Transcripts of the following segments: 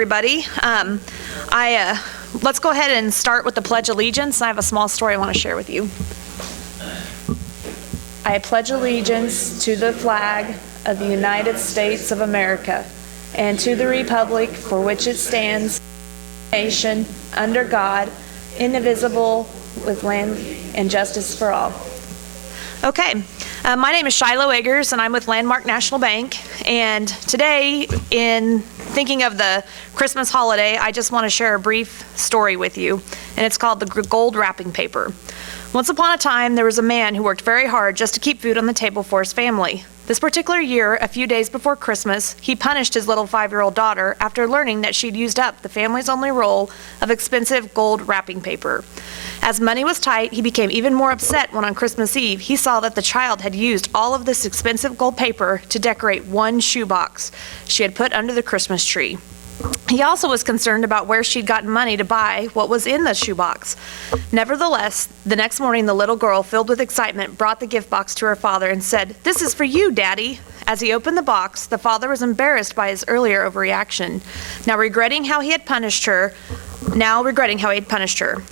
Everybody. Let's go ahead and start with the Pledge of Allegiance. I have a small story I want to share with you. I pledge allegiance to the flag of the United States of America and to the republic for which it stands, nation, under God, indivisible, with land and justice for all. Okay. My name is Shiloh Eggers, and I'm with Landmark National Bank. And today, in thinking of the Christmas holiday, I just want to share a brief story with you, and it's called the gold wrapping paper. Once upon a time, there was a man who worked very hard just to keep food on the table for his family. This particular year, a few days before Christmas, he punished his little 5-year-old daughter after learning that she'd used up the family's only roll of expensive gold wrapping paper. As money was tight, he became even more upset when on Christmas Eve he saw that the child had used all of this expensive gold paper to decorate one shoebox she had put under the Christmas tree. He also was concerned about where she'd gotten money to buy what was in the shoebox. Nevertheless, the next morning, the little girl, filled with excitement, brought the gift box to her father and said, "This is for you, Daddy." As he opened the box, the father was embarrassed by his earlier overreaction, now regretting how he had punished her.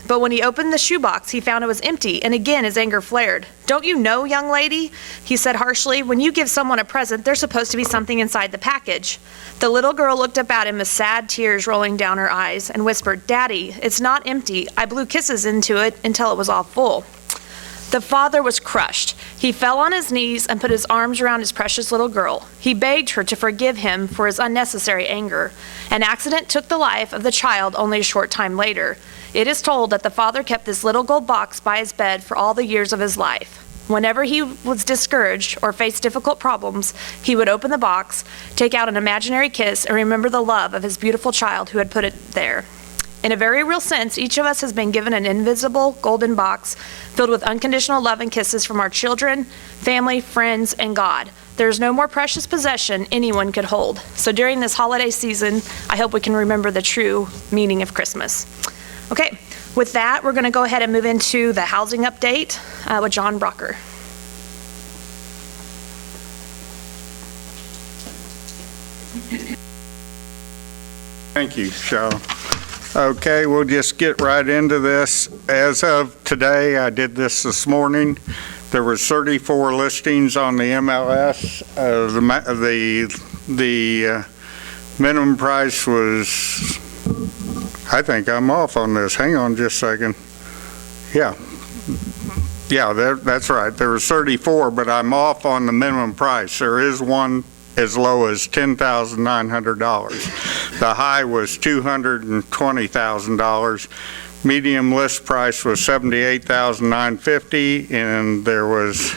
But when he opened the shoebox, he found it was empty, and again his anger flared. "Don't you know, young lady," he said harshly, "when you give someone a present, there's supposed to be something inside the package." The little girl looked up at him with sad tears rolling down her eyes and whispered, "Daddy, it's not empty. I blew kisses into it until it was all full." The father was crushed. He fell on his knees and put his arms around his precious little girl. He begged her to forgive him for his unnecessary anger. An accident took the life of the child only a short time later. It is told that the father kept this little gold box by his bed for all the years of his life. Whenever he was discouraged or faced difficult problems, he would open the box, take out an imaginary kiss, and remember the love of his beautiful child who had put it there. In a very real sense, each of us has been given an invisible golden box filled with unconditional love and kisses from our children, family, friends, and God. There is no more precious possession anyone could hold. So during this holiday season, I hope we can remember the true meaning of Christmas. Okay, with that, we're going to go ahead and move into the housing update with John Brocker. Thank you, Cheryl. Okay, we'll just get right into this. As of today, I did this morning. There was 34 listings on the MLS. The minimum price was, I think I'm off on this. Hang on just a second. Yeah, that's right. There was 34, but I'm off on the minimum price. There is one as low as $10,900. The high was $220,000. Medium list price was $78,950, and there was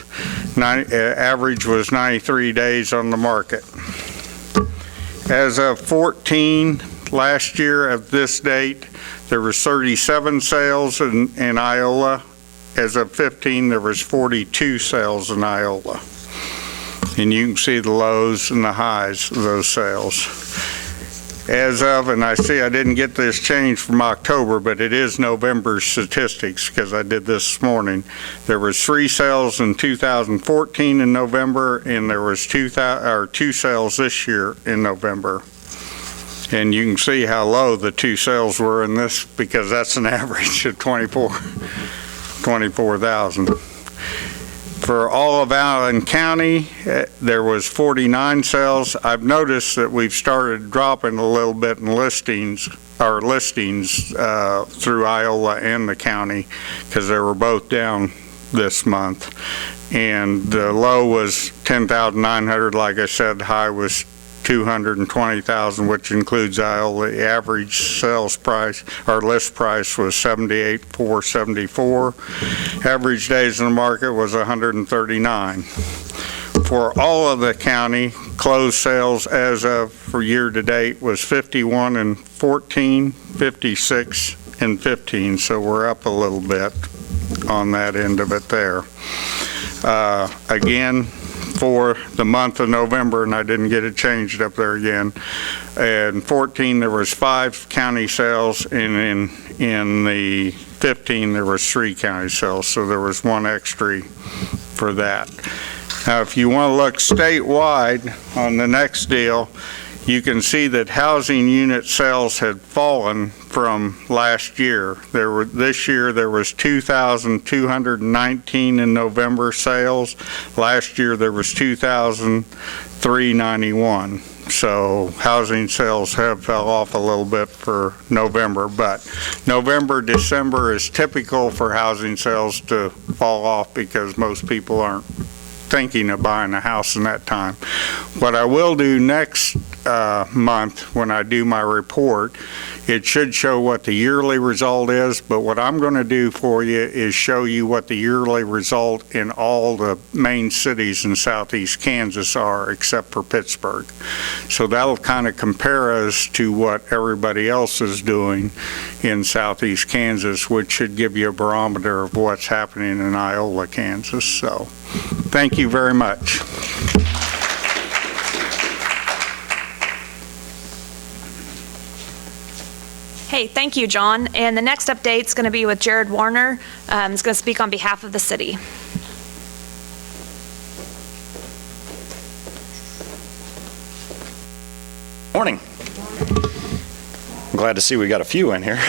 average was 93 days on the market. As of 14 last year at this date, there was 37 sales in Iola. As of 15, there was 42 sales in Iola. And you can see the lows and the highs of those sales. As of, and I see I didn't get this change from October, but it is November statistics because I did this morning. There was 3 sales in 2014 in November, and there was 2 sales this year in November. And you can see how low the 2 sales were in this because that's an average of 24,000. For all of Allen County, there was 49 sales. I've noticed that we've started dropping a little bit in listings through Iola and the county because they were both down this month. And the low was 10,900, like I said. The high was 220,000, which includes Iola. The average sales price or list price was 78,474. Average days in the market was 139. For all of the county, closed sales as of for year to date was 51 and 14, 56 and 15. So we're up a little bit on that end of it there. Again, for the month of November, and I didn't get it changed up there again. And 14, there was 5 county sales, and in the 15, there was 3 county sales, so there was 1 extra for that. Now, if you want to look statewide on the next deal, you can see that housing unit sales had fallen from last year. This year there was 2,219 in November sales. Last year there was 2,391. So housing sales have fell off a little bit for November, but November, December is typical for housing sales to fall off because most people aren't thinking of buying a house in that time. What I will do next month when I do my report, it should show what the yearly result is, but what I'm going to do for you is show you what the yearly result in all the main cities in southeast Kansas are, except for Pittsburgh. So that'll kind of compare us to what everybody else is doing in southeast Kansas, which should give you a barometer of what's happening in Iola, Kansas. So thank you very much. Hey, thank you, John. And the next update's going to be with Jared Warner. He's going to speak on behalf of the city. Morning. I'm glad to see we got a few in here.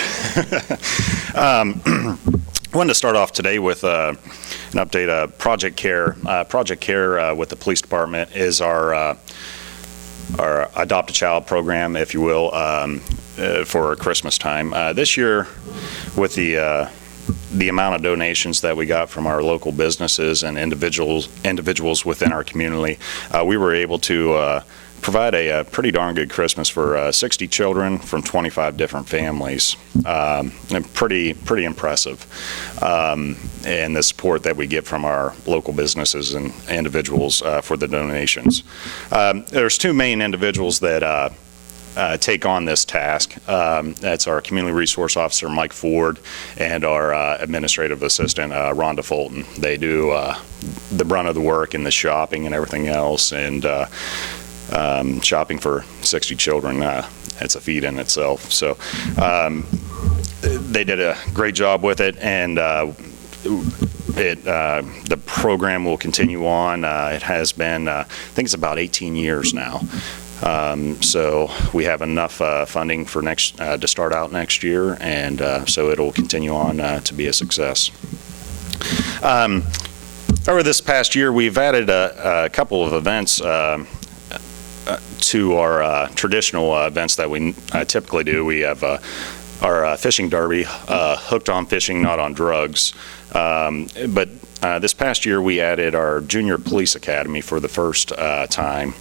I wanted to start off today with an update. Project Care. Project Care with the police department is our Adopt a Child program, if you will, for Christmas time. This year, with the amount of donations that we got from our local businesses and individuals within our community, we were able to provide a pretty darn good Christmas for 60 children from 25 different families. And pretty impressive. And the support that we get from our local businesses and individuals for the donations. There's two main individuals that take on this task. That's our Community Resource Officer, Mike Ford, and our Administrative Assistant, Rhonda Fulton. They do the brunt of the work and the shopping and everything else, and shopping for 60 children, it's a feat in itself. So they did a great job with it, and the program will continue on. It has been, I think it's about 18 years now. So we have enough funding for next to start out next year, and so it'll continue on to be a success. Over this past year, we've added a couple of events to our traditional events that we typically do. We have our fishing derby, Hooked on Fishing, Not on Drugs. But this past year, we added our Junior Police Academy for the first time.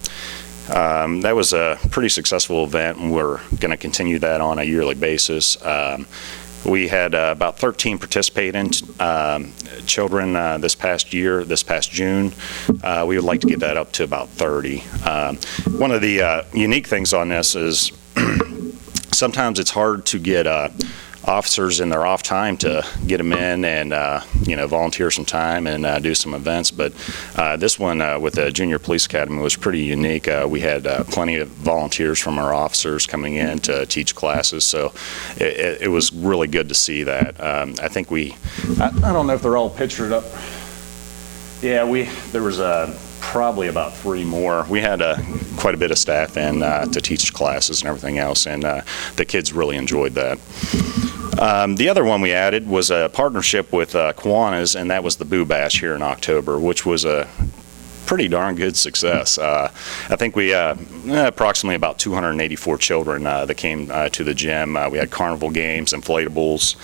That was a pretty successful event, and we're going to continue that on a yearly basis. We had about 13 participating children this past June. We would like to get that up to about 30. One of the unique things on this is sometimes it's hard to get officers in their off time to get them in and volunteer some time and do some events. But this one with the Junior Police Academy was pretty unique. We had plenty of volunteers from our officers coming in to teach classes, so it was really good to see that. I think I don't know if they're all pictured up. Yeah, there was probably about 3 more. We had quite a bit of staff in to teach classes and everything else, and the kids really enjoyed that. The other one we added was a partnership with Kiwanis, and that was the Boo Bash here in October, which was a pretty darn good success. I think we approximately about 284 children that came to the gym. We had carnival games, inflatables,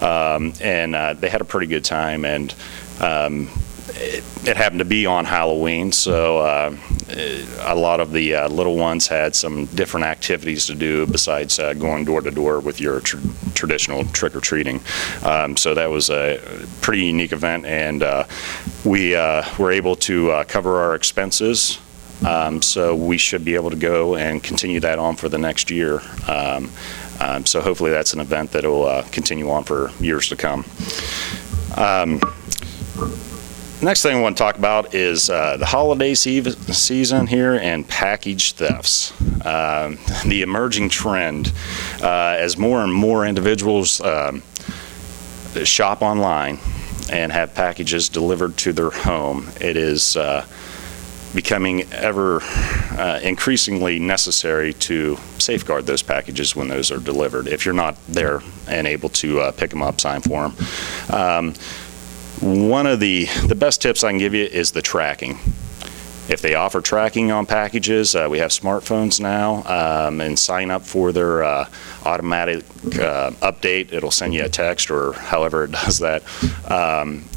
and they had a pretty good time. And it happened to be on Halloween, so a lot of the little ones had some different activities to do besides going door to door with your traditional trick-or-treating. So that was a pretty unique event, and we were able to cover our expenses, so we should be able to go and continue that on for the next year. So hopefully that's an event that will continue on for years to come. Next thing I want to talk about is the holiday season here and package thefts. The emerging trend as more and more individuals shop online and have packages delivered to their home. It is becoming ever increasingly necessary to safeguard those packages when those are delivered, if you're not there and able to pick them up, sign for them. One of the best tips I can give you is the tracking. If they offer tracking on packages, we have smartphones now, and sign up for their automatic update. It'll send you a text or however it does that,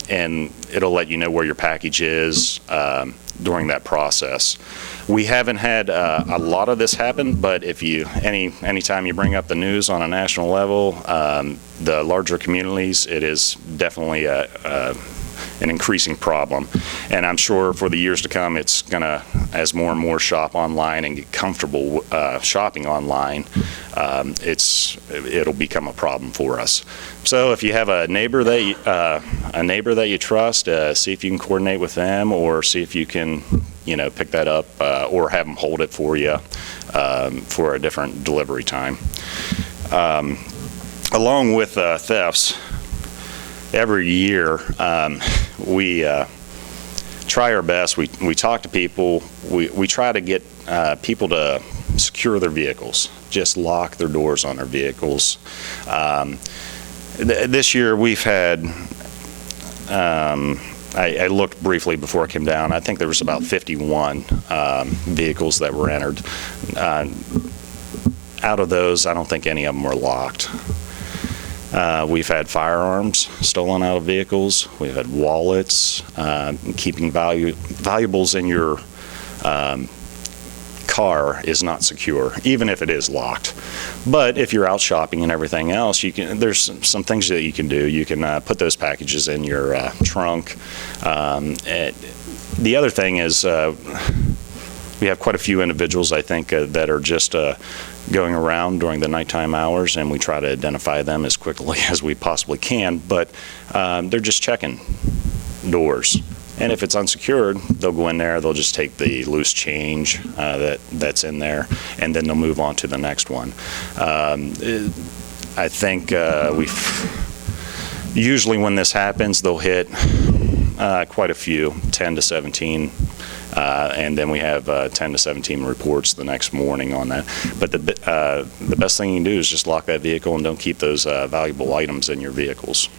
and it'll let you know where your package is during that process. We haven't had a lot of this happen, but if anytime you bring up the news on a national level, the larger communities, it is definitely an increasing problem. And I'm sure for the years to come, it's going to, as more and more shop online and get comfortable shopping online, it'll become a problem for us. So if you have a neighbor that you trust, see if you can coordinate with them, or see if you can, pick that up, or have them hold it for you for a different delivery time. Along with thefts, every year we try our best. We talk to people. We try to get people to secure their vehicles, just lock their doors on their vehicles. This year we've had, I looked briefly before I came down, I think there was about 51 vehicles that were entered. Out of those, I don't think any of them were locked. We've had firearms stolen out of vehicles. We've had wallets, keeping valuables in your car is not secure, even if it is locked. But if you're out shopping and everything else, there's some things that you can do. You can put those packages in your trunk. The other thing is we have quite a few individuals, I think, that are just going around during the nighttime hours, and we try to identify them as quickly as we possibly can, but they're just checking doors. And if it's unsecured, they'll go in there, they'll just take the loose change that's in there, and then they'll move on to the next one. I think usually when this happens, they'll hit quite a few, 10 to 17. And then we have 10 to 17 reports the next morning on that. But the best thing you can do is just lock that vehicle and don't keep those valuable items in your vehicles.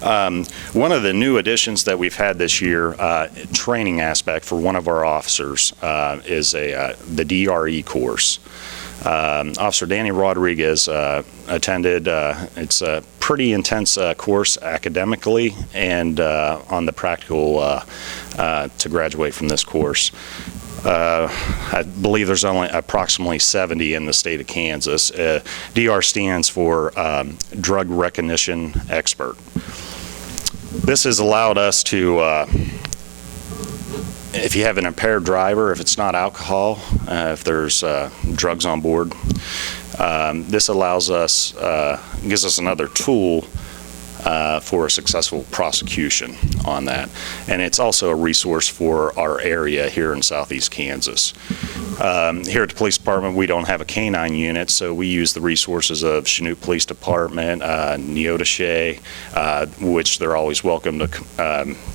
One of the new additions that we've had this year, training aspect for one of our officers, is the DRE course. Officer Danny Rodriguez attended. It's a pretty intense course academically and on the practical to graduate from this course. I believe there's only approximately 70 in the state of Kansas. DR stands for Drug Recognition Expert. This has allowed us to, if you have an impaired driver, if it's not alcohol, if there's drugs on board, this allows us, gives us another tool for a successful prosecution on that. And it's also a resource for our area here in southeast Kansas. Here at the police department, we don't have a canine unit, so we use the resources of Chanute Police Department, Neodesha, which they're always welcome to.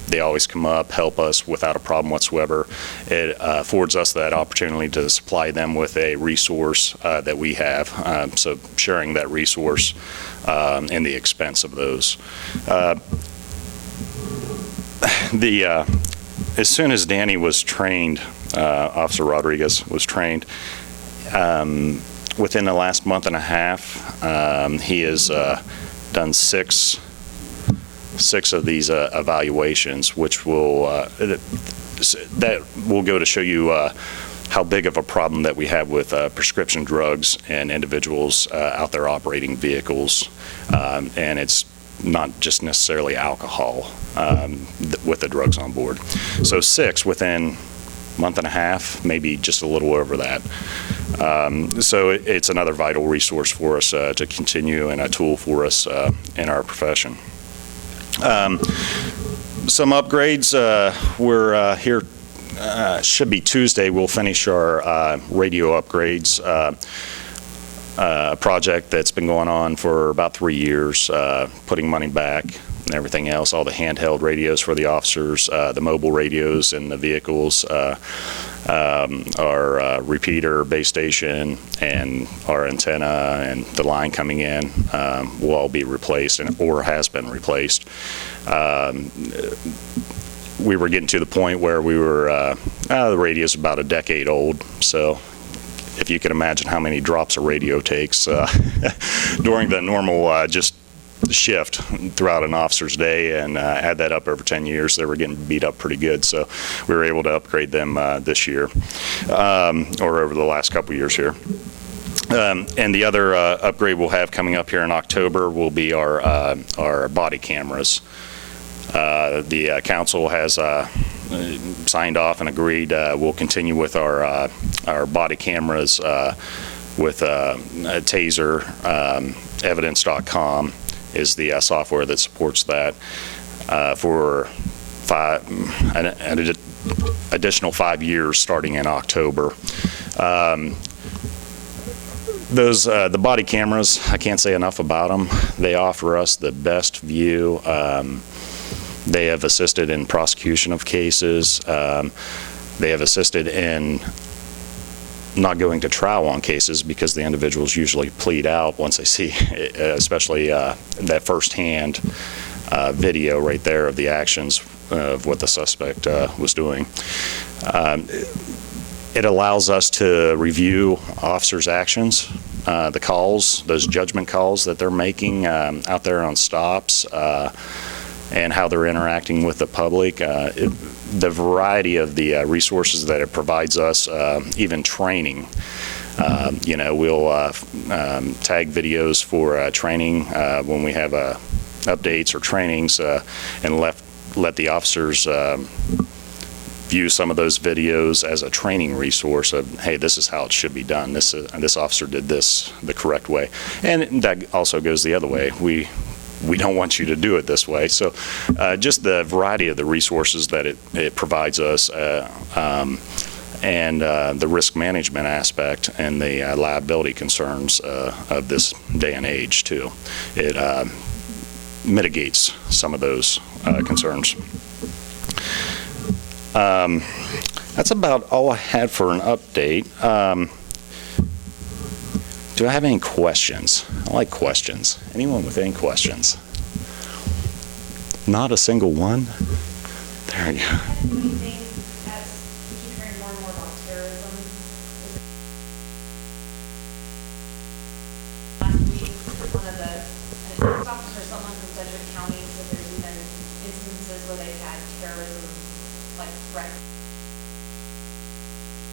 They always come up, help us without a problem whatsoever. It affords us that opportunity to supply them with a resource that we have, so sharing that resource and the expense of those. As soon as Danny was trained, Officer Rodriguez was trained, within the last month and a half, he has done six of these evaluations, which will that will go to show you how big of a problem that we have with prescription drugs and individuals out there operating vehicles, and it's not just necessarily alcohol with the drugs on board. So 6 within a month and a half, maybe just a little over that. So it's another vital resource for us to continue and a tool for us in our profession. Some upgrades. We're here. Should be Tuesday. We'll finish our radio upgrades project that's been going on for about 3 years, putting money back. and everything else, all the handheld radios for the officers, the mobile radios in the vehicles, our repeater base station, and our antenna and the line coming in will all be replaced or has been replaced. We were getting to the point where we were, the radio's about a decade old, so if you can imagine how many drops a radio takes during the normal just shift throughout an officer's day, and add that up over 10 years, they were getting beat up pretty good. So we were able to upgrade them this year, or over the last couple years here. And the other upgrade we'll have coming up here in October will be our body cameras. The council has signed off and agreed we'll continue with our body cameras with Taser. Evidence.com is the software that supports that for an additional 5 years starting in October. The body cameras, I can't say enough about them. They offer us the best view. They have assisted in prosecution of cases. They have assisted in not going to trial on cases because the individuals usually plead out once they see, especially that firsthand video right there of the actions of what the suspect was doing. It allows us to review officers' actions, the calls, those judgment calls that they're making out there on stops, and how they're interacting with the public. The variety of the resources that it provides us, even training. We'll tag videos for training when we have updates or trainings, and let the officers view some of those videos as a training resource of, hey, this is how it should be done. This officer did this the correct way. And that also goes the other way. We don't want you to do it this way. So just the variety of the resources that it provides us, and the risk management aspect and the liability concerns of this day and age too. It mitigates some of those concerns. That's about all I had for an update. Do I have any questions? I like questions. Anyone with any questions? Not a single one? There you go. What do you think as we keep hearing more and more about terrorism? Last week, one of the police officer, someone from Sedgwick County, said there's even instances where they've had terrorism, like threats.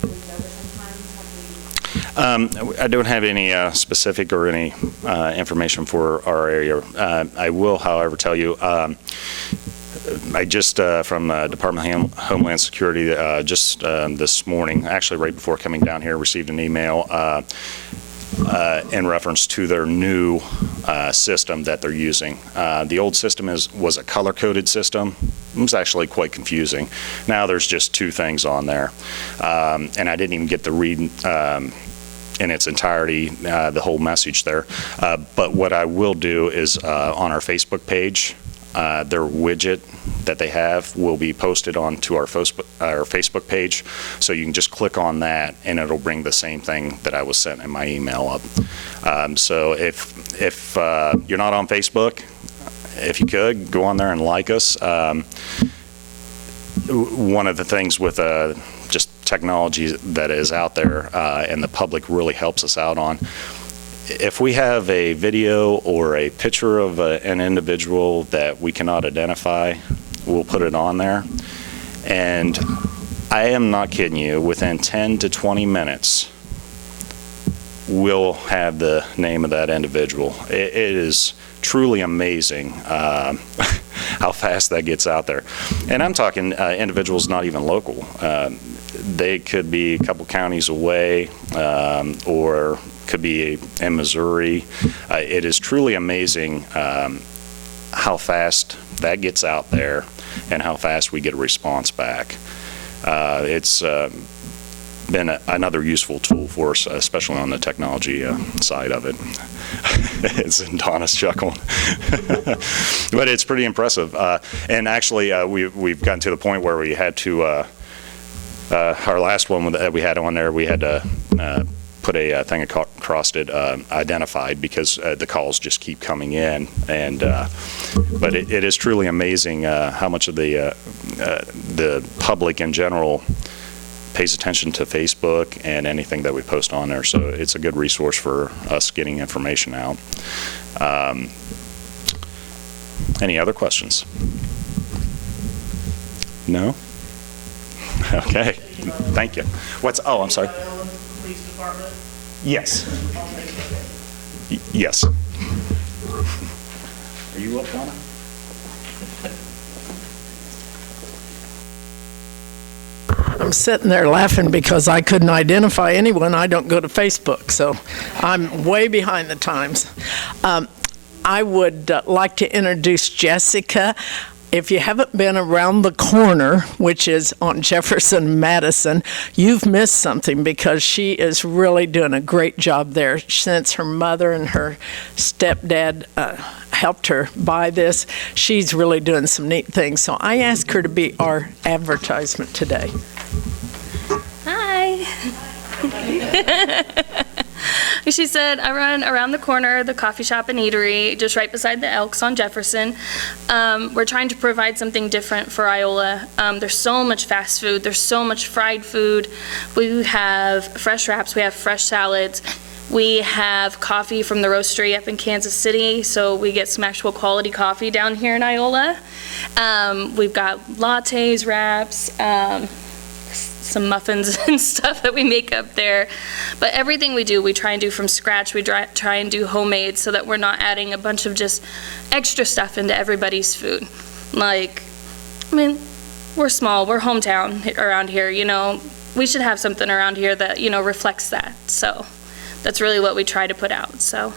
Over sometimes. I don't have any specific or any information for our area. I will, however, tell you, I just, from Department of Homeland Security, just this morning, actually right before coming down here, received an email in reference to their new system that they're using. The old system was a color-coded system. It was actually quite confusing. Now there's just two things on there. And I didn't even get to read in its entirety the whole message there. But what I will do is on our Facebook page, their widget that they have will be posted onto our Facebook page. So you can just click on that and it'll bring the same thing that I was sent in my email up. So if you're not on Facebook, if you could, go on there and like us. One of the things with just technology that is out there and the public really helps us out on, if we have a video or a picture of an individual that we cannot identify, we'll put it on there. And I am not kidding you, within 10 to 20 minutes, we'll have the name of that individual. It is truly amazing how fast that gets out there. And I'm talking individuals not even local. They could be a couple counties away, or could be in Missouri. It is truly amazing how fast that gets out there and how fast we get a response back. It's been another useful tool for us, especially on the technology side of it. It's Donna's chuckling. But it's pretty impressive. And actually, we've gotten to the point where we had to, our last one that we had on there, we had to put a thing across it, identified, because the calls just keep coming in. And but it is truly amazing how much of the public in general pays attention to Facebook and anything that we post on there. So it's a good resource for us getting information out. Any other questions? No? Okay. Thank you. Oh, I'm sorry. Police Department? Yes. Yes. Are you up, Donna? I'm sitting there laughing because I couldn't identify anyone. I don't go to Facebook, so I'm way behind the times. I would like to introduce Jessica. If you haven't been around the corner, which is on Jefferson Madison, you've missed something, because she is really doing a great job there. Since her mother and her stepdad helped her buy this, she's really doing some neat things. So I asked her to be our advertisement today. Hi. She said, I run around the corner, the coffee shop and eatery, just right beside the Elks on Jefferson. We're trying to provide something different for Iola. There's so much fast food. There's so much fried food. We have fresh wraps. We have fresh salads. We have coffee from the roastery up in Kansas City, so we get some actual quality coffee down here in Iola. We've got lattes, wraps, some muffins and stuff that we make up there. But everything we do, we try and do from scratch. We try and do homemade, so that we're not adding a bunch of just extra stuff into everybody's food. Like, I mean, we're small, we're hometown around here, you know. We should have something around here that, you know, reflects that. So that's really what we try to put out. So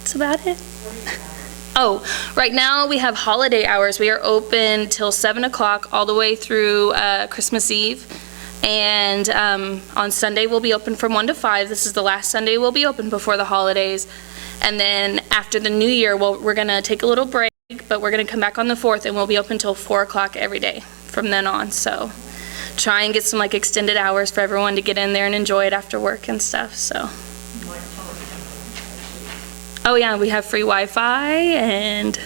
that's about it. Oh, right now we have holiday hours. We are open till 7 o'clock all the way through Christmas Eve. And on Sunday we'll be open from 1 to 5. This is the last Sunday we'll be open before the holidays. And then after the new year, we're going to take a little break, but we're going to come back on the 4th, and we'll be open till 4 o'clock every day from then on. So try and get some like extended hours for everyone to get in there and enjoy it after work and stuff. So. Oh yeah, we have free Wi-Fi and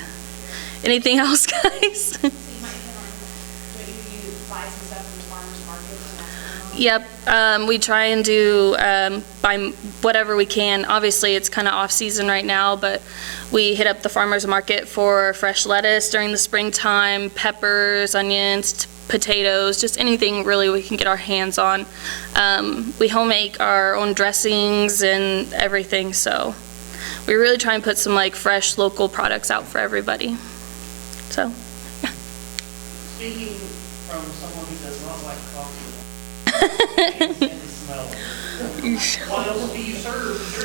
anything else, guys? Yep, we try and do buy whatever we can. Obviously, it's kind of off season right now, but we hit up the farmer's market for fresh lettuce during the springtime, peppers, onions, potatoes, just anything really we can get our hands on. We home make our own dressings and everything, so we really try and put some like fresh local products out for everybody. So, yeah. Speaking from someone who does not like coffee, and the smell, what else do you serve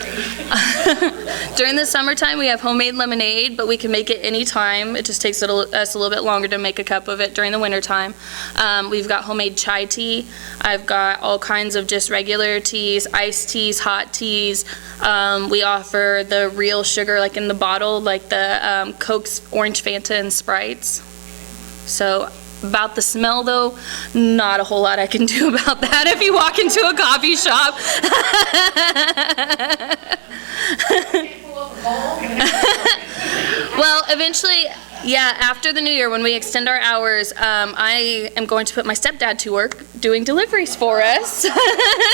During the summertime, we have homemade lemonade, but we can make it anytime. It just takes us a little bit longer to make a cup of it during the wintertime. We've got homemade chai tea. I've got all kinds of just regular teas, iced teas, hot teas. We offer the real sugar, like in the bottle, like the Cokes, Orange Fanta, and Sprites. So about the smell, though, not a whole lot I can do about that if you walk into a coffee shop. Well, eventually, yeah, after the new year, when we extend our hours, I am going to put my stepdad to work doing deliveries for us.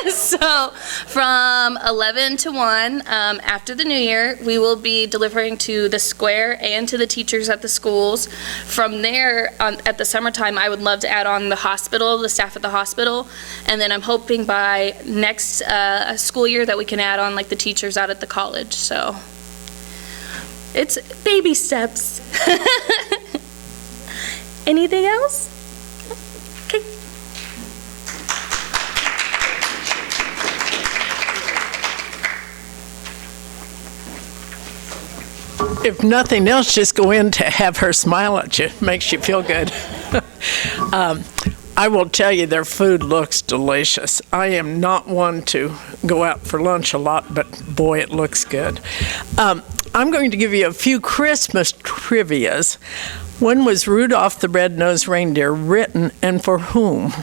So from 11 to 1, after the new year, we will be delivering to the square and to the teachers at the schools. From there, at the summertime, I would love to add on the hospital, the staff at the hospital. And then I'm hoping by next school year that we can add on like the teachers out at the college. So it's baby steps. Anything else? Okay. If nothing else, just go in to have her smile at you. Makes you feel good. I will tell you, their food looks delicious. I am not one to go out for lunch a lot, but boy, it looks good. I'm going to give you a few Christmas trivias. When was Rudolph the Red-Nosed Reindeer written and for whom?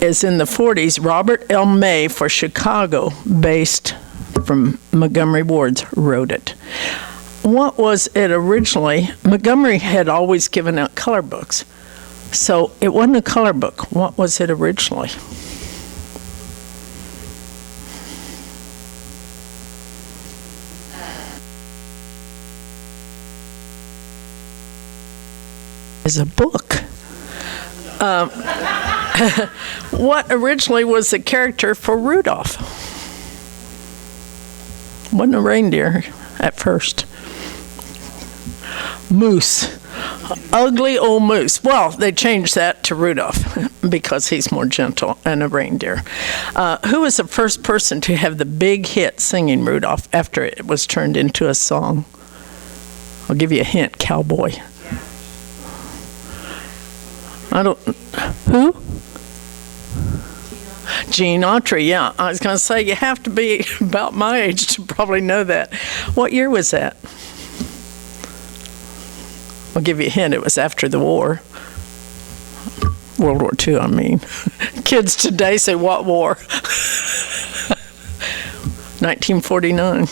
Is in the 40s, Robert L. May for Chicago, based from Montgomery Ward's, wrote it. What was it originally? Montgomery had always given out color books, so it wasn't a color book. What was it originally? Is a book. What originally was the character for Rudolph? Wasn't a reindeer at first. Moose. Ugly old moose. Well, they changed that to Rudolph because he's more gentle and a reindeer. Who was the first person to have the big hit singing Rudolph after it was turned into a song? I'll give you a hint, cowboy. Who? Gene Autry, yeah. I was going to say, you have to be about my age to probably know that. What year was that? I'll give you a hint. It was after the war. World War II, I mean. Kids today say, what war? 1949.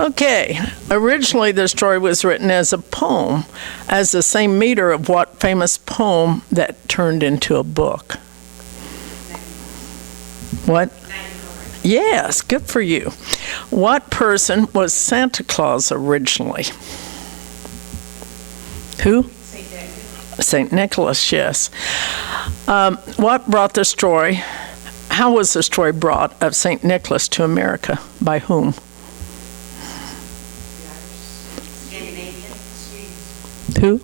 Okay. Originally, the story was written as a poem, as the same meter of what famous poem that turned into a book? What? Yes, good for you. What person was Santa Claus originally? Who? St. Nicholas, yes. What brought the story? How was the story brought of St. Nicholas to America? By whom? Who?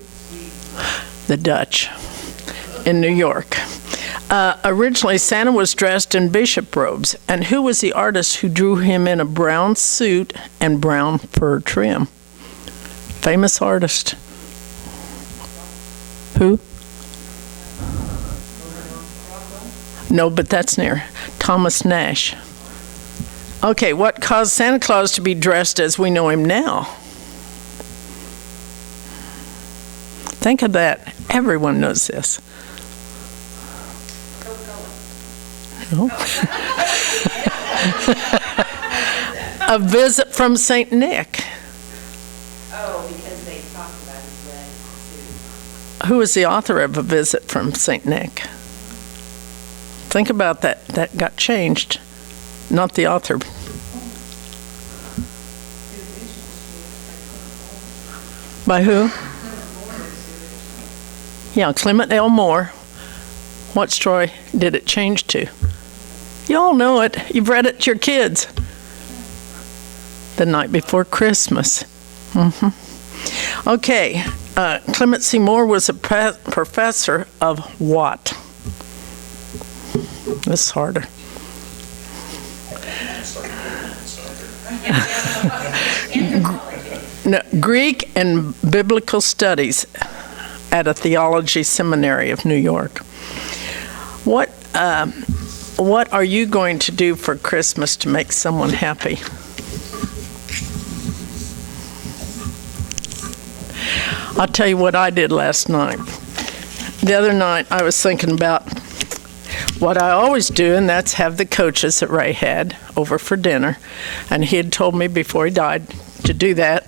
The Dutch in New York. Originally, Santa was dressed in bishop robes. And who was the artist who drew him in a brown suit and brown fur trim? Famous artist. Who? No, but that's near. Thomas Nash. Okay, what caused Santa Claus to be dressed as we know him now? Think of that. Everyone knows this. No. A visit from St. Nick. Oh, because they talked about his red suit. Who was the author of A Visit from St. Nick? Think about that. That got changed. Not the author. By who? Yeah, Clement L. Moore. What story did it change to? You all know it. You've read it to your kids. The Night Before Christmas. Okay, Clement C. Moore was a professor of what? This is harder. No, Greek and Biblical Studies at a theology seminary of New York. What are you going to do for Christmas to make someone happy? I'll tell you what I did last night. The other night I was thinking about what I always do, and that's have the coaches that Ray had over for dinner. And he had told me before he died to do that.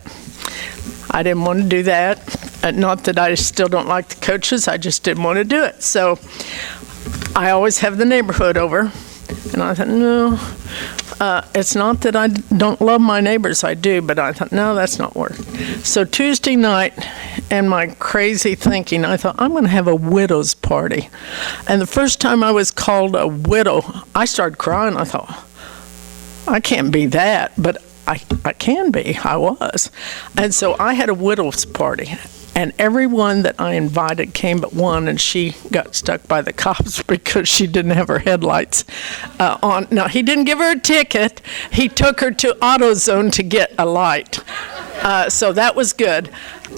I didn't want to do that. Not that I still don't like the coaches, I just didn't want to do it. So I always have the neighborhood over. And I thought, no, it's not that I don't love my neighbors, I do, but I thought, no, that's not work. So Tuesday night, in my crazy thinking, I thought, I'm going to have a widow's party. And the first time I was called a widow, I started crying. I thought, I can't be that, but I can be. I was. And so I had a widow's party. And everyone that I invited came but one, and she got stuck by the cops because she didn't have her headlights on. Now, he didn't give her a ticket. He took her to AutoZone to get a light. So that was good.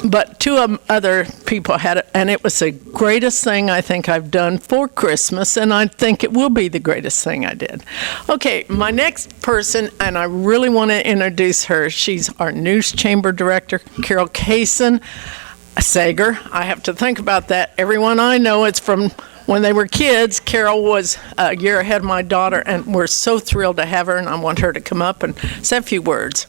But two other people had it, and it was the greatest thing I think I've done for Christmas, and I think it will be the greatest thing I did. Okay, my next person, and I really want to introduce her. She's our news chamber director, Carol Kaysen Sager. I have to think about that. Everyone I know, it's from when they were kids. Carol was a year ahead of my daughter, and we're so thrilled to have her, and I want her to come up and say a few words.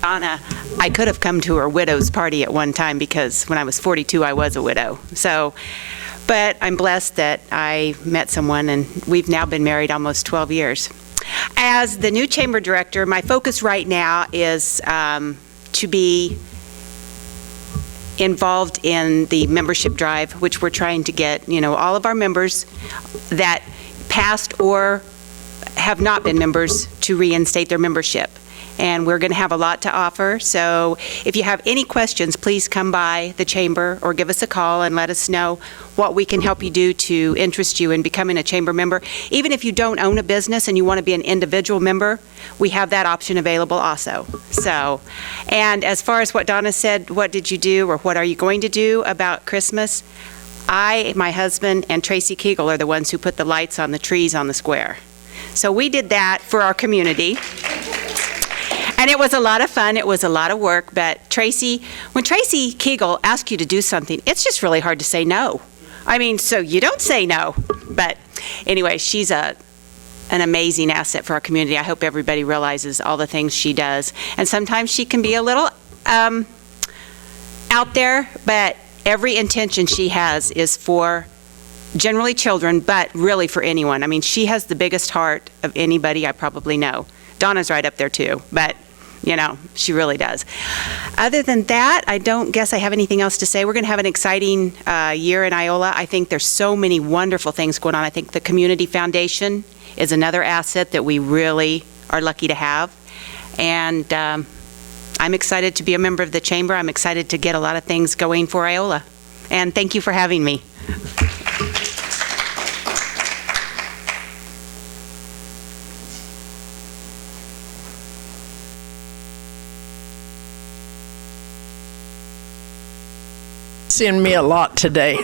Donna, I could have come to her widow's party at one time because when I was 42, I was a widow. But I'm blessed that I met someone, and we've now been married almost 12 years. As the new chamber director, my focus right now is to be involved in the membership drive, which we're trying to get, all of our members that passed or have not been members to reinstate their membership. And we're going to have a lot to offer. So if you have any questions, please come by the chamber or give us a call and let us know what we can help you do to interest you in becoming a chamber member. Even if you don't own a business and you want to be an individual member, we have that option available also. And as far as what Donna said, what did you do or what are you going to do about Christmas? My husband, and Tracy Kegel are the ones who put the lights on the trees on the square. So we did that for our community. And it was a lot of fun. It was a lot of work. But when Tracy Kegel asks you to do something, it's just really hard to say no. So you don't say no. But anyway, she's an amazing asset for our community. I hope everybody realizes all the things she does. And sometimes she can be a little out there, but every intention she has is for generally children, but really for anyone. She has the biggest heart of anybody I probably know. Donna's right up there too, but she really does. Other than that, I don't guess I have anything else to say. We're going to have an exciting year in Iola. I think there's so many wonderful things going on. I think the Community Foundation is another asset that we really are lucky to have. And I'm excited to be a member of the chamber. I'm excited to get a lot of things going for Iola. And thank you for having me. Seeing me a lot today.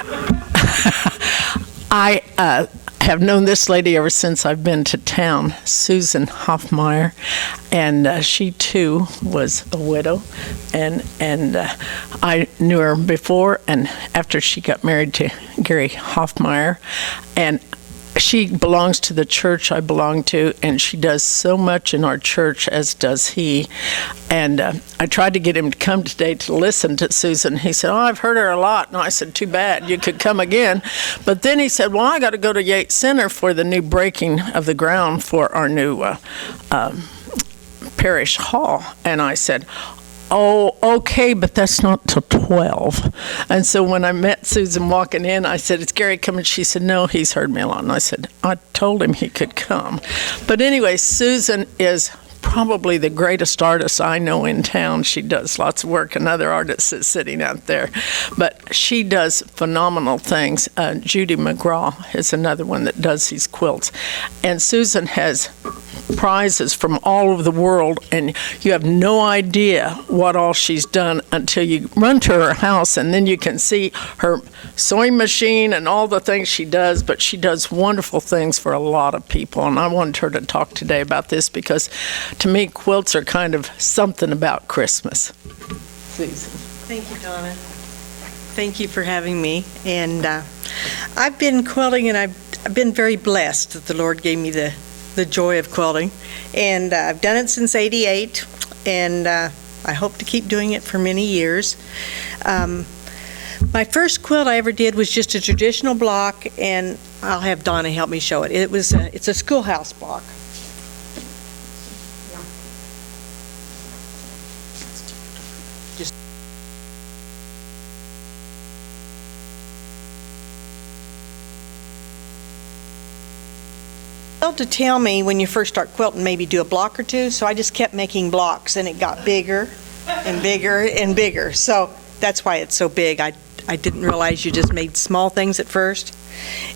I have known this lady ever since I've been to town, Susan Hoffmeyer, and she too was a widow, and I knew her before and after she got married to Gary Hoffmeyer, and she belongs to the church I belong to, and she does so much in our church, as does he. And I tried to get him to come today to listen to Susan. He said, I've heard her a lot. And I said, too bad, you could come again. But then he said, well, I got to go to Yates Center for the new breaking of the ground for our new parish hall. And I said, oh, okay, but that's not till 12. And so when I met Susan walking in, I said, is Gary coming? She said, no, he's heard me a lot. And I said, I told him he could come. But anyway, Susan is probably the greatest artist I know in town. She does lots of work, and other artists is sitting out there. But she does phenomenal things. Judy McGraw is another one that does these quilts. And Susan has prizes from all over the world, and you have no idea what all she's done until you run to her house, and then you can see her sewing machine and all the things she does. But she does wonderful things for a lot of people, and I wanted her to talk today about this because to me quilts are kind of something about Christmas. Susan. Thank you, Donna. Thank you for having me. And I've been quilting, and I've been very blessed that the Lord gave me the joy of quilting. And I've done it since '88, and I hope to keep doing it for many years. My first quilt I ever did was just a traditional block, and I'll have Donna help me show it. It's a schoolhouse block. Failed to tell me when you first start quilting, maybe do a block or two, so I just kept making blocks, and it got bigger and bigger and bigger. So that's why it's so big. I didn't realize you just made small things at first.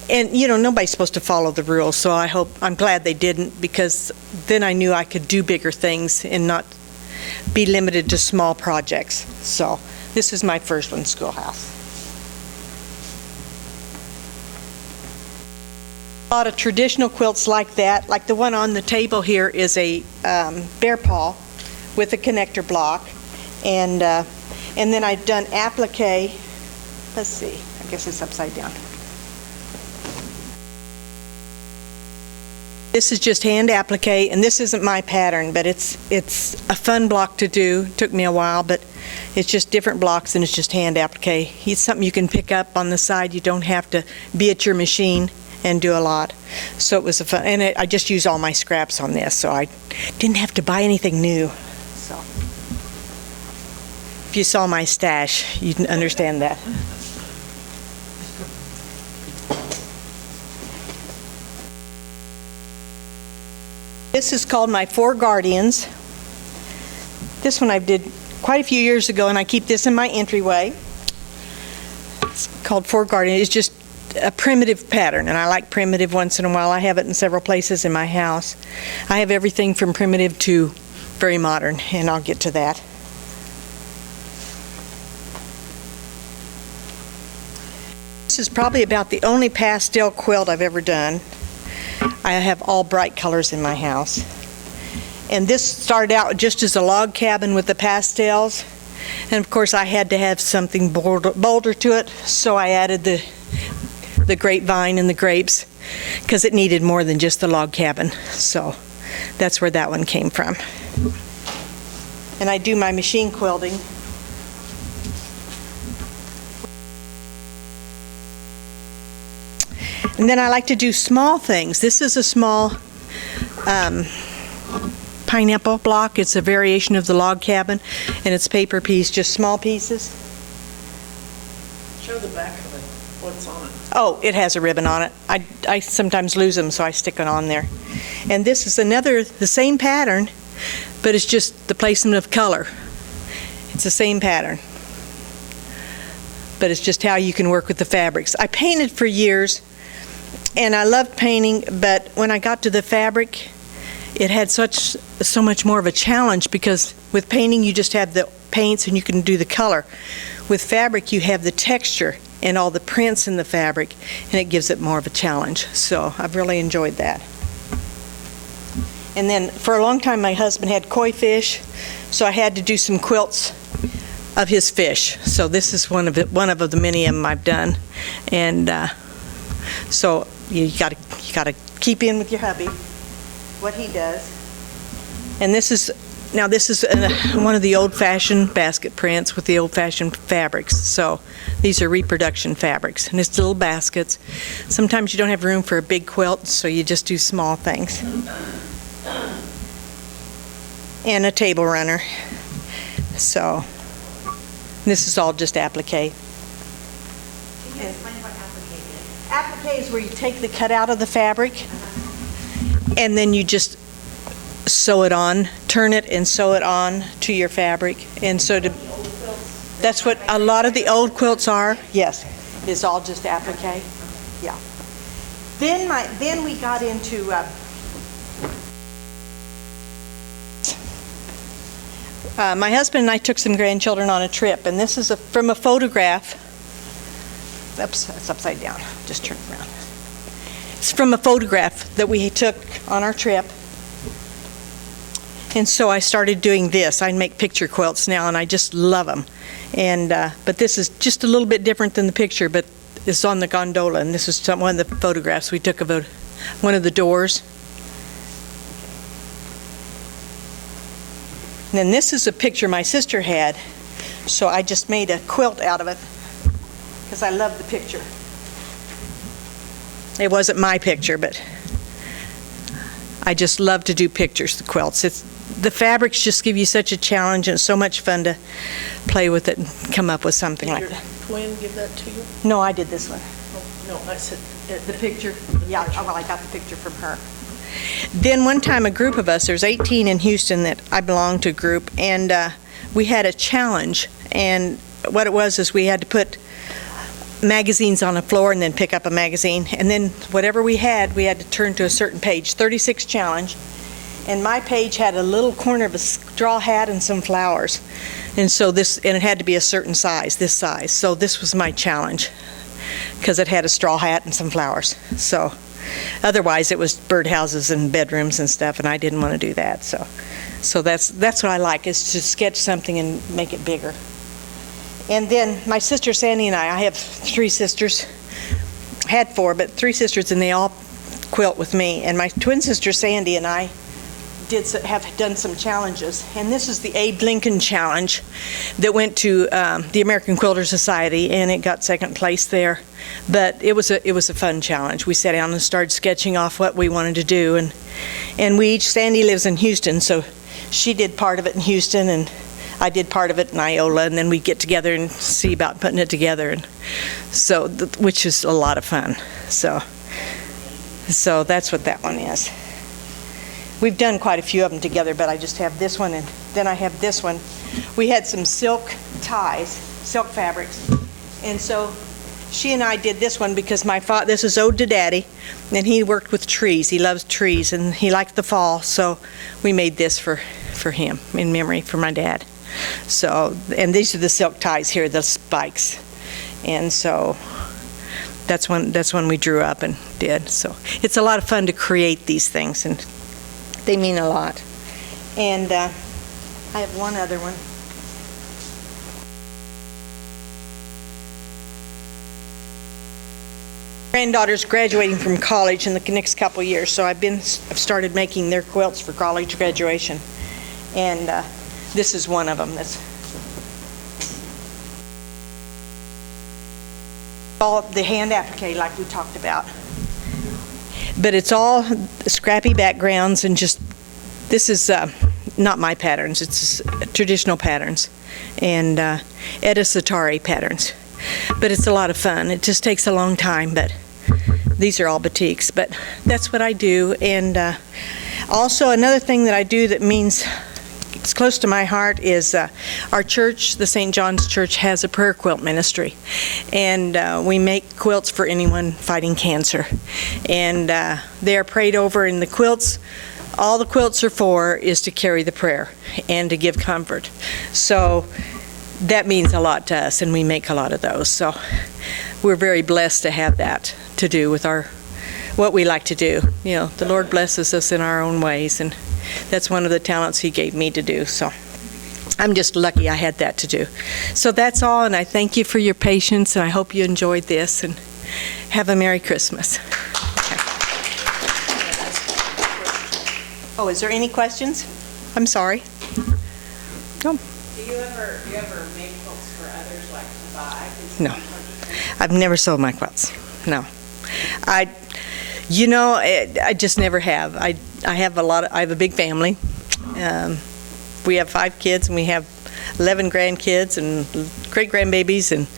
And, nobody's supposed to follow the rules, so I'm glad they didn't, because then I knew I could do bigger things and not be limited to small projects. So this is my first one, Schoolhouse. A lot of traditional quilts like that, like the one on the table here is a bear paw with a connector block, and then I've done applique. Let's see, I guess it's upside down. This is just hand applique, and this isn't my pattern, but it's a fun block to do. It took me a while, but it's just different blocks, and it's just hand applique. It's something you can pick up on the side. You don't have to be at your machine and do a lot. So it was a fun, and I just use all my scraps on this, so I didn't have to buy anything new. So if you saw my stash, you'd understand that. This is called my Four Guardians. This one I did quite a few years ago, and I keep this in my entryway. It's called Four Guardians. It's just a primitive pattern, and I like primitive once in a while. I have it in several places in my house. I have everything from primitive to very modern, and I'll get to that. This is probably about the only pastel quilt I've ever done. I have all bright colors in my house. And this started out just as a log cabin with the pastels, and of course I had to have something bolder to it, so I added the grapevine and the grapes, because it needed more than just the log cabin. So that's where that one came from. And I do my machine quilting. And then I like to do small things. This is a small pineapple block. It's a variation of the log cabin, and it's paper piece, just small pieces. Show the back of it. What's on it? Oh, it has a ribbon on it. I sometimes lose them, so I stick it on there. And this is the same pattern, but it's just the placement of color. It's the same pattern, but it's just how you can work with the fabrics. I painted for years, and I loved painting, but when I got to the fabric, it had so much more of a challenge, because with painting you just have the paints and you can do the color. With fabric you have the texture and all the prints in the fabric, and it gives it more of a challenge. So I've really enjoyed that. And then for a long time my husband had koi fish, so I had to do some quilts of his fish. So this is one of the many of them I've done. And so you got to keep in with your hubby what he does. And this is one of the old-fashioned basket prints with the old-fashioned fabrics. So these are reproduction fabrics, and it's little baskets. Sometimes you don't have room for a big quilt, so you just do small things. And a table runner. So this is all just applique. Can you explain what applique is? Applique is where you take the cut out of the fabric, and then you just sew it on, turn it and sew it on to your fabric. And so that's what a lot of the old quilts are. Yes, it's all just applique. Yeah. Then we got into my husband and I took some grandchildren on a trip, and this is from a photograph. Oops, it's upside down. Just turn it around. It's from a photograph that we took on our trip. And so I started doing this. I make picture quilts now, and I just love them. And but this is just a little bit different than the picture, but it's on the gondola, and this is one of the photographs we took of one of the doors. And then this is a picture my sister had, so I just made a quilt out of it because I love the picture. It wasn't my picture, but I just love to do pictures, the quilts. The fabrics just give you such a challenge, and it's so much fun to play with it and come up with something like that. Did your twin give that to you? No, I did this one. Oh, no, I said The picture? Yeah, well, I got the picture from her. Then one time, a group of us, there's 18 in Houston that I belong to a group, and we had a challenge. And what it was is we had to put magazines on the floor and then pick up a magazine. And then whatever we had to turn to a certain page, 36 challenge. And my page had a little corner of a straw hat and some flowers. And so and it had to be a certain size, this size. So this was my challenge, because it had a straw hat and some flowers. So otherwise it was birdhouses and bedrooms and stuff, and I didn't want to do that. So that's what I like, is to sketch something and make it bigger. And then my sister Sandy and I have 3 sisters, had 4, but 3 sisters, and they all quilt with me. And my twin sister Sandy and I have done some challenges, and this is the Abe Lincoln Challenge that went to the American Quilter Society, and it got 2nd place there. But it was a fun challenge. We sat down and started sketching off what we wanted to do, and Sandy lives in Houston, so she did part of it in Houston, and I did part of it in Iola, and then we get together and see about putting it together, and so which is a lot of fun. So that's what that one is. We've done quite a few of them together, but I just have this one, and then I have this one. We had some silk ties, silk fabrics, and so she and I did this one because this is Ode to Daddy, and he worked with trees. He loves trees, and he liked the fall, so we made this for him, in memory for my dad. So, and these are the silk ties here, the spikes, and so that's one we drew up and did. So it's a lot of fun to create these things, and they mean a lot. And I have one other one. Granddaughter's graduating from college in the next couple of years, so I've started making their quilts for college graduation. And this is one of them. That's all the hand applique, like we talked about. But it's all scrappy backgrounds, and this is not my patterns, it's traditional patterns, and Edda Satari patterns. But it's a lot of fun. It just takes a long time, but these are all batiks. But that's what I do. And also another thing that I do that means it's close to my heart is our church, the St. John's Church, has a prayer quilt ministry, and we make quilts for anyone fighting cancer, and they are prayed over in the quilts. All the quilts are for is to carry the prayer and to give comfort. So that means a lot to us, and we make a lot of those. So we're very blessed to have that to do with what we like to do. You know, the Lord blesses us in our own ways, and that's one of the talents He gave me to do. So I'm just lucky I had that to do. So that's all, and I thank you for your patience, and I hope you enjoyed this, and have a Merry Christmas. Okay. Oh, is there any questions? I'm sorry. No. Do you ever make quilts for others, like to buy? No. I've never sold my quilts. No. I just never have. I have a big family. We have 5 kids, and we have 11 grandkids and great grandbabies, and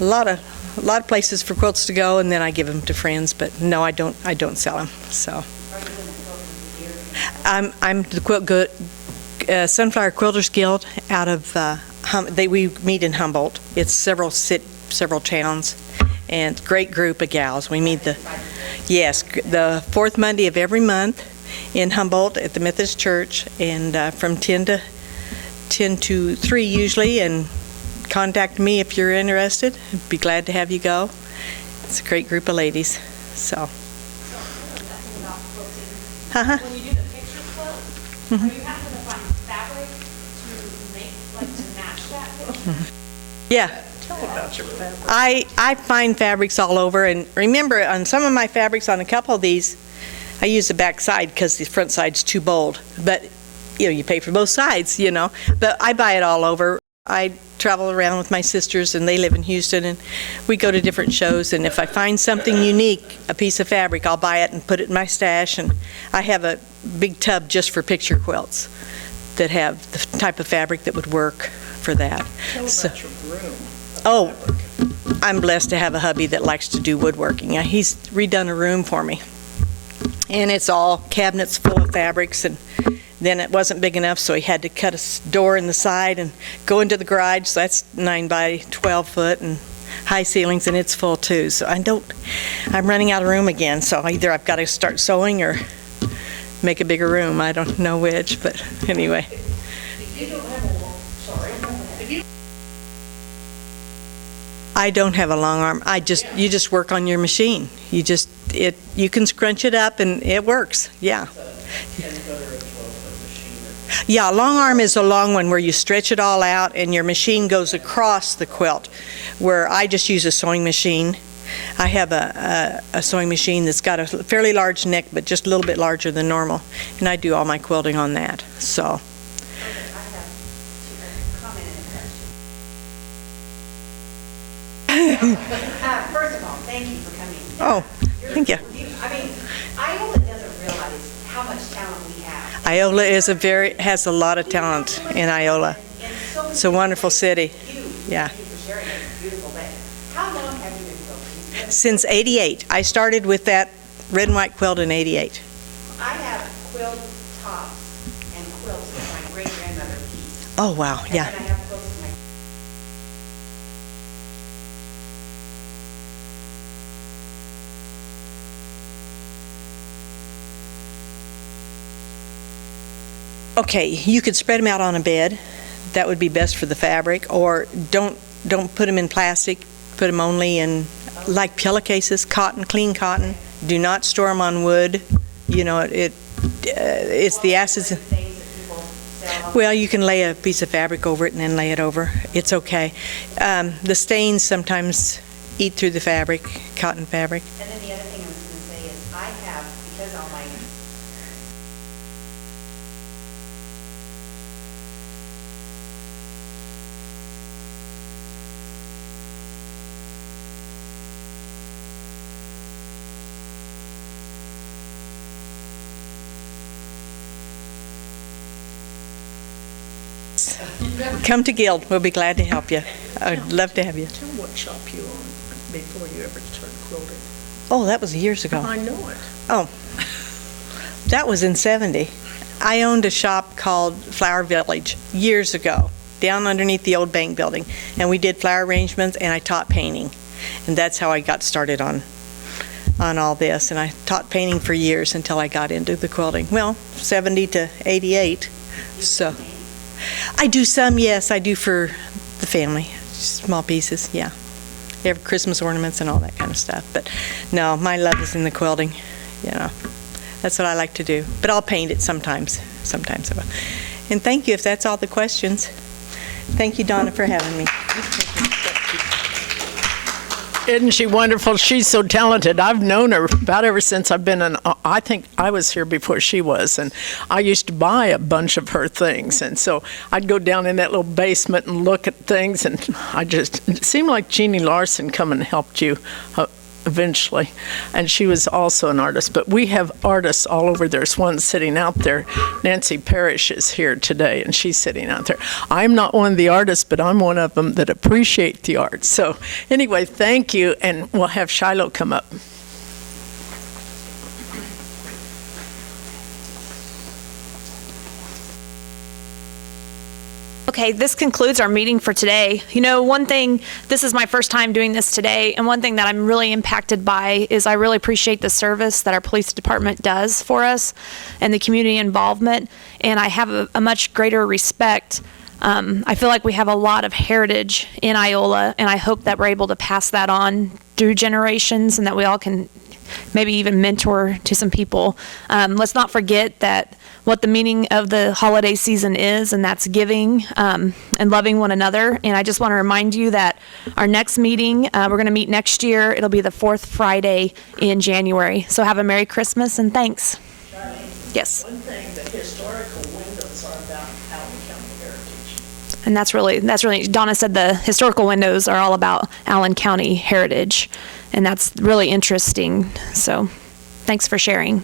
a lot of places for quilts to go, and then I give them to friends. But no, I don't sell them. So I'm the Sunflower Quilters Guild out of we meet in Humboldt. It's several towns, and great group of gals. We meet the 4th Monday of every month in Humboldt at the Methodist Church, and from 10 to 3 usually, and contact me if you're interested. I'd be glad to have you go. It's a great group of ladies. So. Uh-huh. When you do the picture quilt, are you having to find fabric to match that picture? Yeah. I find fabrics all over, and remember, on some of my fabrics, on a couple of these, I use the back side because the front side's too bold. But you pay for both sides, But I buy it all over. I travel around with my sisters, and they live in Houston, and we go to different shows. And if I find something unique, a piece of fabric, I'll buy it and put it in my stash. And I have a big tub just for picture quilts that have the type of fabric that would work for that. Tell about your room. Oh, I'm blessed to have a hubby that likes to do woodworking. He's redone a room for me, and it's all cabinets full of fabrics, and then it wasn't big enough, so he had to cut a door in the side and go into the garage, so that's 9 by 12 foot and high ceilings, and it's full too. So I'm running out of room again, so either I've got to start sewing or make a bigger room. I don't know which, but anyway. If you don't have a, sorry, if you I don't have a long arm. You just work on your machine. You can scrunch it up and it works. Yeah. 10-foot or a 12-foot machine. Yeah, a long arm is a long one where you stretch it all out and your machine goes across the quilt, where I just use a sewing machine. I have a sewing machine that's got a fairly large neck, but just a little bit larger than normal, and I do all my quilting on that. So. I have a comment and a question. First of all, thank you for coming. Oh, thank you. I mean, Iola doesn't realize how much talent we have. Iola has a lot of talent in Iola. It's a wonderful city. Yeah. Thank you for sharing this beautiful day. How long have you been quilting? Since '88. I started with that red and white quilt in '88. I have quilt tops and quilts that my great-grandmother pieced. Oh, wow, yeah. And then I have quilts that my Okay, you could spread them out on a bed. That would be best for the fabric. Or don't put them in plastic. Put them only in, like pillowcases, cotton, clean cotton. Do not store them on wood. You know, it's the acids. things that people sell. Well, you can lay a piece of fabric over it and then lay it over. It's okay. The stains sometimes eat through the fabric, cotton fabric. And then the other thing I was going to say is I have, because all my Come to Guild. We'll be glad to help you. I'd love to have you. Tell what shop you own before you ever started quilting. Oh, that was years ago. I know it. Oh, that was in '70. I owned a shop called Flower Village years ago, down underneath the old bank building. And we did flower arrangements, and I taught painting. And that's how I got started on all this. And I taught painting for years until I got into the quilting. Well, 70 to 88. So I do some, yes, I do for the family, small pieces, yeah. They have Christmas ornaments and all that kind of stuff. But no, my love is in the quilting, you know. That's what I like to do. But I'll paint it sometimes I will. And thank you if that's all the questions. Thank you, Donna, for having me. Isn't she wonderful? She's so talented. I've known her about ever since I've been in, I think I was here before she was, and I used to buy a bunch of her things, and so I'd go down in that little basement and look at things, and it seemed like Jeannie Larson come and helped you eventually, and she was also an artist. But we have artists all over. There's one sitting out there. Nancy Parrish is here today, and she's sitting out there. I'm not one of the artists, but I'm one of them that appreciate the art. So anyway, thank you, and we'll have Shiloh come up. Okay, this concludes our meeting for today. You know, one thing, this is my first time doing this today, and one thing that I'm really impacted by is I really appreciate the service that our police department does for us and the community involvement, and I have a much greater respect. I feel like we have a lot of heritage in Iola, and I hope that we're able to pass that on through generations and that we all can maybe even mentor to some people. Let's not forget that what the meaning of the holiday season is, and that's giving and loving one another. And I just want to remind you that our next meeting, we're going to meet next year. It'll be the fourth Friday in January. So have a Merry Christmas and thanks. Charlie, Yes. one thing, the historical windows are about Allen County heritage. And that's really, Donna said the historical windows are all about Allen County heritage. And that's really interesting. So thanks for sharing.